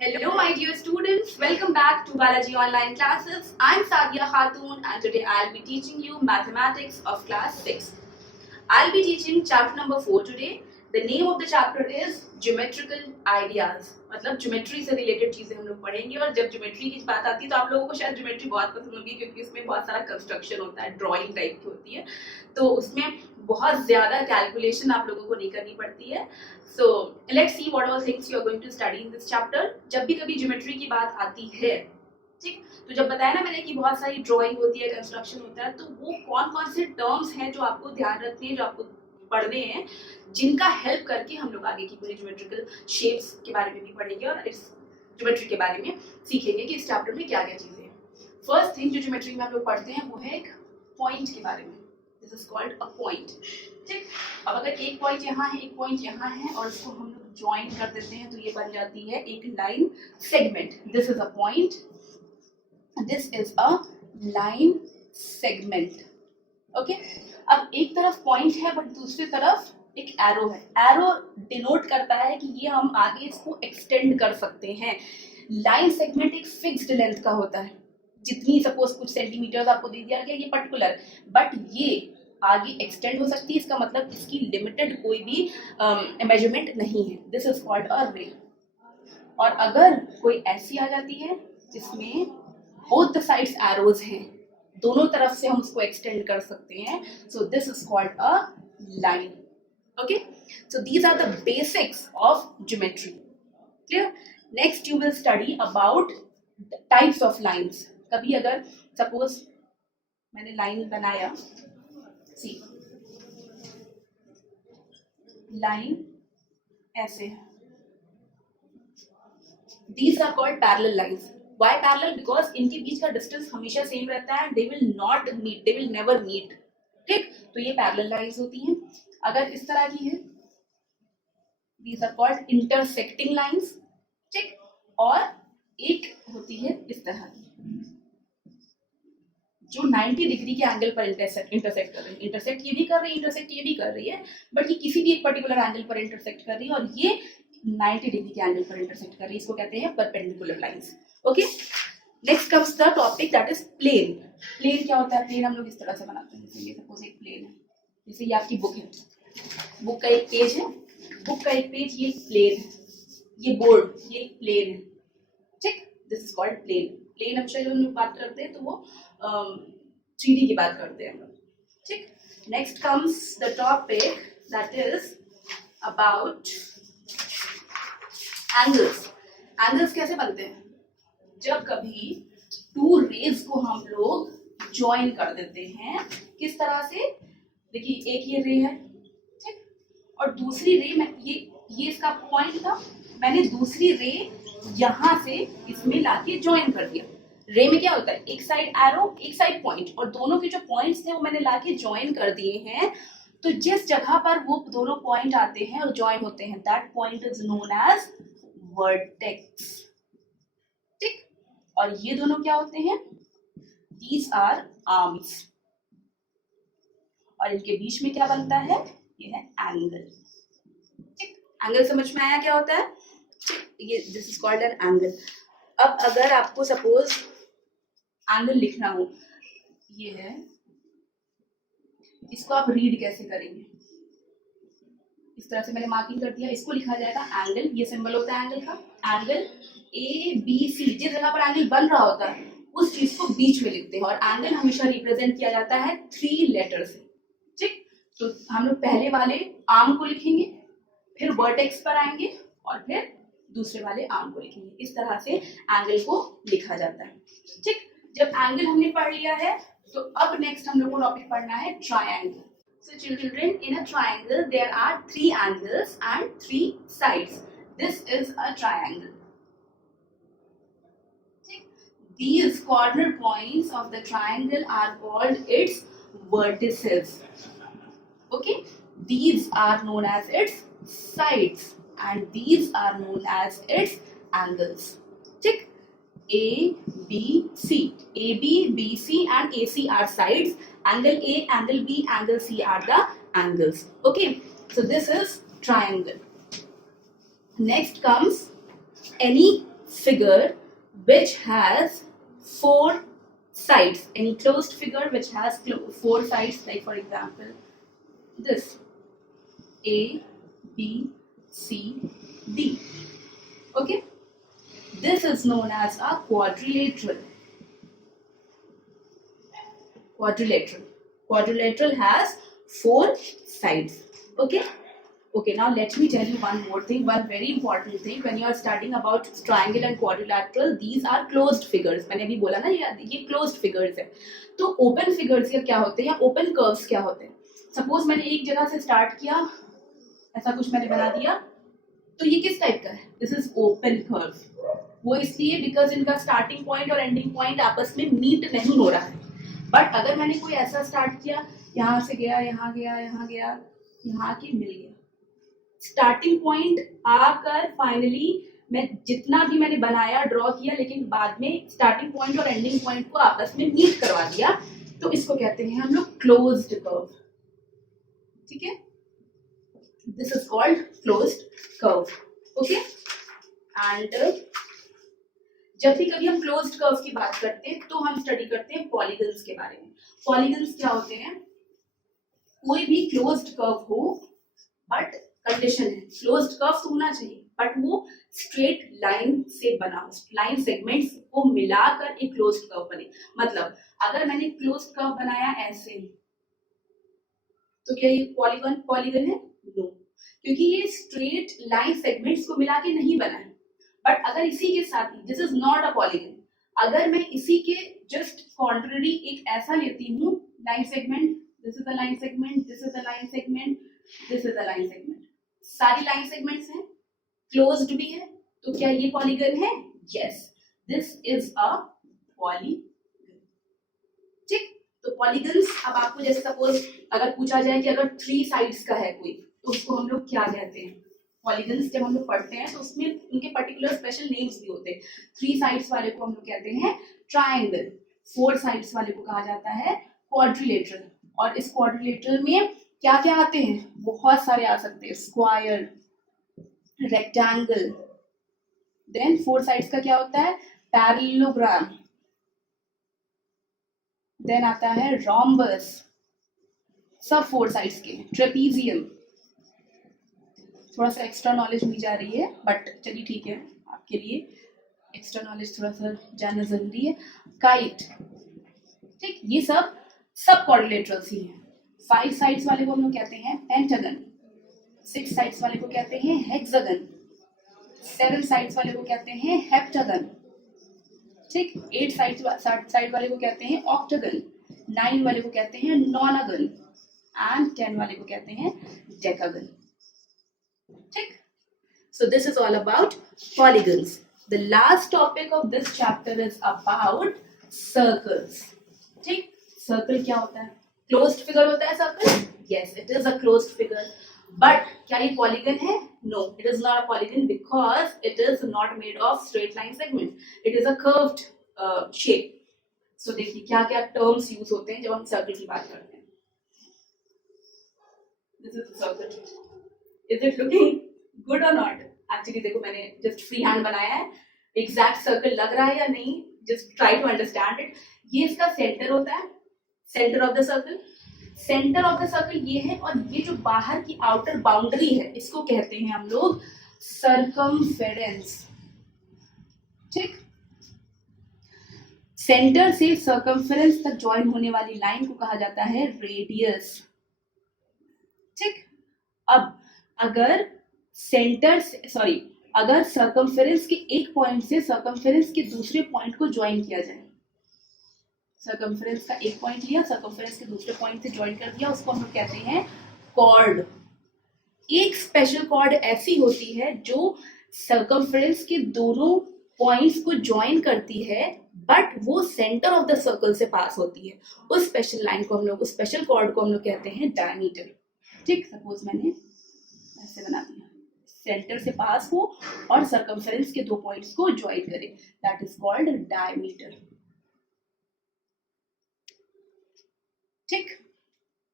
Hello, my dear students. Welcome back to Balaji Online Classes. I'm Sadia Khatun, and today I'll be teaching you mathematics of class 6. I'll be teaching chapter number 4 today. The name of the chapter is Geometrical Ideas. मतलब geometry से related चीजें हम लोग पढ़ेंगे और जब geometry की बात आती है तो आप लोगों को शायद ज्योमेट्री बहुत पसंद होगी क्योंकि इसमें बहुत सारा कंस्ट्रक्शन होता है, ड्राइंग टाइप की होती है, तो उसमें बहुत ज्यादा कैलकुलेशन आप लोगों को नहीं करनी पड़ती है. So let's see what all things you are going to study in this chapter. जब भी कभी ज्योमेट्री की बात आती है, ठीक, तो जब बताया ना मैंने कि बहुत सारी ड्राइंग होती है, कंस्ट्रक्शन होता है, तो वो कौन कौन से टर्म्स हैं जो आपको ध्यान रखने हैं, जो आपको पढ़ने हैं, जिनका हेल्प करके हम लोग आगे की पूरी ज्योमेट्रिकल शेप्स के बारे में भी पढ़ेंगे और इस ज्योमेट्री के बारे में सीखेंगे कि इस चैप्टर में क्या क्या चीजें हैं. फर्स्ट थिंग जो ज्योमेट्री में हम लोग पढ़ते हैं वो है एक पॉइंट के बारे में. This is called a point. ठीक, अब अगर एक पॉइंट यहाँ है, एक पॉइंट यहाँ है और इसको हम लोग ज्वाइन कर देते हैं तो ये बन जाती है एक line segment. This is a point, this is a line segment. Okay, अब एक तरफ पॉइंट है बट दूसरी तरफ एक एरो है. एरो डिनोट करता है कि ये हम आगे इसको एक्सटेंड कर सकते हैं. लाइन सेगमेंट एक फिक्स्ड लेंथ का होता है, जितनी सपोज कुछ सेंटीमीटर्स आपको दे दिया गया ये पर्टिकुलर, बट ये आगे एक्सटेंड हो सकती है. इसका मतलब इसकी लिमिटेड कोई भी मेजरमेंट नहीं है. दिस इज कॉल्ड अ रे. और अगर कोई ऐसी आ जाती है जिसमें बोथ द साइड्स एरोज हैं, दोनों तरफ से हम उसको एक्सटेंड कर सकते हैं, so this is called a line. Okay, so these are the basics of geometry. Clear? Next you will study about types of lines. कभी अगर सपोज मैंने लाइन बनाया, सी लाइन ऐसे है, these are called parallel lines. Why parallel? Because इनके बीच का distance हमेशा same रहता है. they will not meet, they will never meet. ठीक, तो ये parallel lines होती हैं. अगर इस तरह की है, these are called intersecting lines. ठीक, और एक होती है इस तरह की जो 90 डिग्री के एंगल पर इंटरसेक्ट कर रही है. इंटरसेक्ट ये भी कर रही है, इंटरसेक्ट ये भी कर रही है, बट ये किसी भी एक पर्टिकुलर एंगल पर इंटरसेक्ट कर रही है और ये 90 डिग्री के एंगल पर इंटरसेक्ट कर रही है. इसको कहते हैं perpendicular lines. Okay, next comes the topic that is plane. Plane क्या होता है? प्लेन हम लोग इस तरह से बनाते हैं. जैसे ये सपोज एक प्लेन है, जैसे ये आपकी बुक है, बुक का एक पेज है, बुक का एक पेज, ये प्लेन है, ये बोर्ड, ये प्लेन है. ठीक, this is called plane. Plane हमेशा जब हम लोग बात करते हैं तो वो 3D की बात करते हैं हम लोग. ठीक, next comes the topic that is about angles. Angles कैसे बनते हैं? जब कभी टू रेज को हम लोग ज्वाइन कर देते हैं. किस तरह से? देखिए, एक ये रे है, ठीक, और दूसरी रे में ये इसका पॉइंट था, मैंने दूसरी रे यहां से इसमें लाके ज्वाइन कर दिया. रे में क्या होता है? एक साइड एरो, एक साइड पॉइंट, और दोनों के जो पॉइंट्स थे वो मैंने लाके ज्वाइन कर दिए हैं. तो जिस जगह पर वो दोनों पॉइंट आते हैं और ज्वाइन होते हैं, that point is known as vertex. ठीक, और ये दोनों क्या होते हैं? These are arms. और इनके बीच में क्या बनता है? ये है एंगल. ठीक, एंगल समझ में आया क्या होता है? ये this is called an angle. अब अगर आपको सपोज एंगल लिखना हो, ये है, इसको आप रीड कैसे करेंगे? इस तरह से मैंने मार्किंग कर दिया, इसको लिखा जाएगा एंगल. ये सिंबल होता है एंगल का. एंगल ABC, जिस जगह पर एंगल बन रहा होता है उस चीज को बीच में लिखते हैं, और एंगल हमेशा रिप्रेजेंट किया जाता है 3 लेटर से. ठीक, तो हम लोग पहले वाले आर्म को लिखेंगे, फिर वर्टेक्स पर आएंगे और फिर दूसरे वाले आर्म को लिखेंगे. इस तरह से एंगल को लिखा जाता है. ठीक, जब एंगल हमने पढ़ लिया है तो अब नेक्स्ट हम लोग को टॉपिक पढ़ना है triangle. So children, in a triangle there are 3 angles and 3 sides. This is a triangle. These corner points of the triangle are called its vertices. Okay, these are known as its sides and these are known as its angles. Tick. A, B, C. AB, BC and AC are sides. Angle A, angle B, angle C are the angles. Okay, so this is triangle. Next comes any figure which has four sides. Any closed figure which has four sides, like for example this A, B, C, D. Okay, this is known as a quadrilateral. Quadrilateral has four sides. Okay. Okay, now let me tell you one more thing, one very important thing. When you are studying about triangle and quadrilateral, these are closed figures. मैंने भी बोला ना ये closed figures है. तो open figures या क्या होते हैं, या open curves क्या होते हैं? Suppose मैंने एक जगह से start किया, ऐसा कुछ मैंने बना दिया, तो ये किस टाइप का है? This is open curve. वो इसलिए because इनका starting point और ending point आपस में meet नहीं हो रहा है. बट अगर मैंने कोई ऐसा स्टार्ट किया, यहाँ से गया, यहाँ गया, यहाँ गया, यहाँ की मिल गया, स्टार्टिंग पॉइंट आकर फाइनली मैं जितना भी मैंने बनाया ड्रॉ किया, लेकिन बाद में स्टार्टिंग पॉइंट और एंडिंग पॉइंट को आपस में मीट करवा दिया, तो इसको कहते हैं हम लोग क्लोज्ड कर्व. ठीक है, this is called closed curve. Okay, and जब भी कभी हम क्लोज्ड कर्व की बात करते हैं तो हम स्टडी करते हैं पॉलीगन्स के बारे में. पॉलीगन्स क्या होते हैं? कोई भी क्लोज्ड कर्व हो, बट कंडीशन है क्लोज्ड कर्व तो होना चाहिए, बट वो स्ट्रेट लाइन से बना हो, लाइन सेगमेंट्स को मिलाकर एक क्लोज्ड कर्व बने. मतलब अगर मैंने क्लोज्ड कर्व बनाया ऐसे, तो क्या ये पॉलीगन है? नो, क्योंकि ये स्ट्रेट लाइन सेगमेंट्स को मिला के नहीं बना है. बट अगर इसी के साथ ही, this is not a polygon, अगर मैं इसी के जस्ट कॉन्ट्ररी एक ऐसा लेती हूँ line segment, this is the line segment, this is the line segment, this is the line segment, सारी लाइन सेगमेंट्स हैं, क्लोज्ड भी है, तो क्या ये पॉलीगन है? Yes, this is a polygon. ठीक, तो पॉलीगन्स, अब आपको जैसे सपोज अगर पूछा जाए कि अगर 3 साइड्स का है कोई, तो उसको हम लोग क्या कहते हैं? पॉलीगन्स जब हम लोग पढ़ते हैं तो उसमें उनके पर्टिकुलर स्पेशल नेम्स भी होते हैं. 3 साइड्स वाले को हम लोग कहते हैं ट्रायंगल, 4 साइड्स वाले को कहा जाता है क्वाड्रिलेटरल. और इस क्वाड्रिलेटरल में क्या क्या आते हैं? बहुत सारे आ सकते हैं, स्क्वायर, रेक्टेंगल, देन 4 साइड्स का क्या होता है? पैरेललोग्राम, देन आता है रोम्बस, सब 4 साइड्स के, ट्रेपीजियम. थोड़ा सा एक्स्ट्रा नॉलेज मिल जा रही है, बट चलिए ठीक है, आपके लिए एक्स्ट्रा नॉलेज थोड़ा सा जानना जरूरी है. काइट, ठीक, ये सब क्वाड्रिलेटरल्स ही हैं. 5 साइड्स वाले को हम लोग कहते हैं पेंटागन, 6 साइड्स वाले को कहते हैं हेक्सागन, 7 साइड्स वाले को कहते हैं हेप्टागन. ठीक, 8 साइड वाले को कहते हैं ऑक्टागन, 9 वाले को कहते हैं नॉनागन, एंड 10 वाले को कहते हैं डेकागन. ठीक, so this is all about polygons. The last topic of this chapter is about circles. ठीक, सर्कल क्या होता है? क्लोज्ड फिगर होता है circle. yes, it is a closed figure, but क्या ये पॉलीगन है? no, it is not a polygon because it is not made of straight line segments. It is a curved shape. so देखिए क्या क्या terms use होते हैं जब हम सर्कल की बात करते हैं. this is a circle. Is it looking good or not? Actually देखो, मैंने just free hand बनाया है, exact circle लग रहा है या नहीं, just try to understand it. ये इसका सेंटर होता है, centre of the circle. Centre of the circle ये है, और ये जो बाहर की आउटर बाउंड्री है, इसको कहते हैं हम लोग सर्कमफेरेंस. ठीक, सेंटर से सर्कमफेरेंस तक ज्वाइन होने वाली लाइन को कहा जाता है रेडियस. ठीक, अब अगर अगर सर्कमफेरेंस के एक पॉइंट से सर्कमफेरेंस के दूसरे पॉइंट को ज्वाइन किया जाए, सर्कमफेरेंस का एक पॉइंट लिया, सर्कमफेरेंस के दूसरे पॉइंट से ज्वाइन कर दिया, उसको हम लोग कहते हैं कॉर्ड. एक स्पेशल कॉर्ड ऐसी होती है जो सर्कमफेरेंस के दोनों पॉइंट्स को ज्वाइन करती है, बट वो सेंटर ऑफ द सर्कल से पास होती है. उस स्पेशल लाइन को हम लोग, उस स्पेशल कॉर्ड को हम लोग कहते हैं डायमीटर. ठीक, सपोज मैंने ऐसे बना दिया, सेंटर से पास हो और सर्कमफेरेंस के 2 पॉइंट्स को ज्वाइन करे, दैट इज कॉल्ड डायमीटर. ठीक,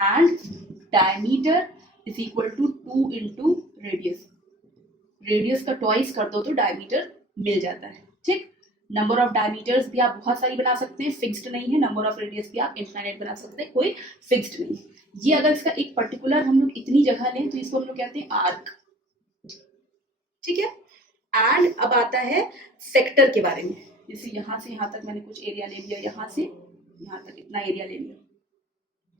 and diameter is equal to 2 into radius. Radius का ट्वाइस कर दो तो डायमीटर मिल जाता है। ठीक, नंबर ऑफ डायमीटर्स भी आप बहुत सारी बना सकते हैं, फिक्स्ड नहीं है। नंबर ऑफ रेडियस भी आप इनफाइनाइट बना सकते हैं, कोई फिक्स्ड नहीं। ये अगर इसका एक पर्टिकुलर हम लोग इतनी जगह लें तो इसको हम लोग कहते हैं आर्क। ठीक है, एंड अब आता है सेक्टर के बारे में। जैसे यहाँ से यहाँ तक मैंने कुछ एरिया ले लिया, यहाँ से यहाँ तक इतना एरिया ले लिया।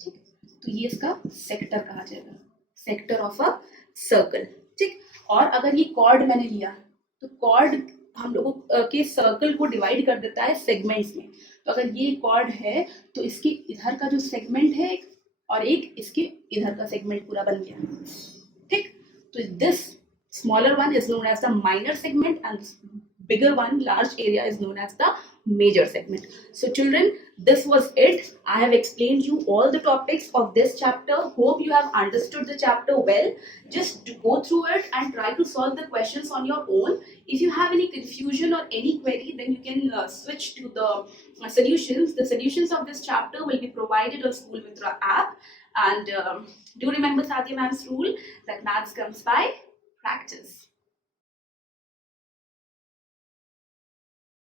ठीक, तो ये इसका सेक्टर कहा जाएगा, सेक्टर ऑफ अ सर्कल। ठीक, और अगर ये कॉर्ड मैंने लिया तो कॉर्ड हम लोगों के सर्कल को डिवाइड कर देता है सेगमेंट्स में। तो अगर ये कॉर्ड है तो इसके इधर का जो सेगमेंट है और एक इसके इधर का सेगमेंट पूरा बन गया। ठीक, तो this smaller one is known as the minor segment and bigger one, large area, is known as the major segment. So children, this was it. I have explained you all the topics of this chapter. Hope you have understood the chapter well. Just go through it and try to solve the questions on your own. If you have any confusion or any query, then you can switch to the solutions. The solutions of this chapter will be provided on School Mitra app. And do remember Sadia ma'am's rule that maths comes by practice.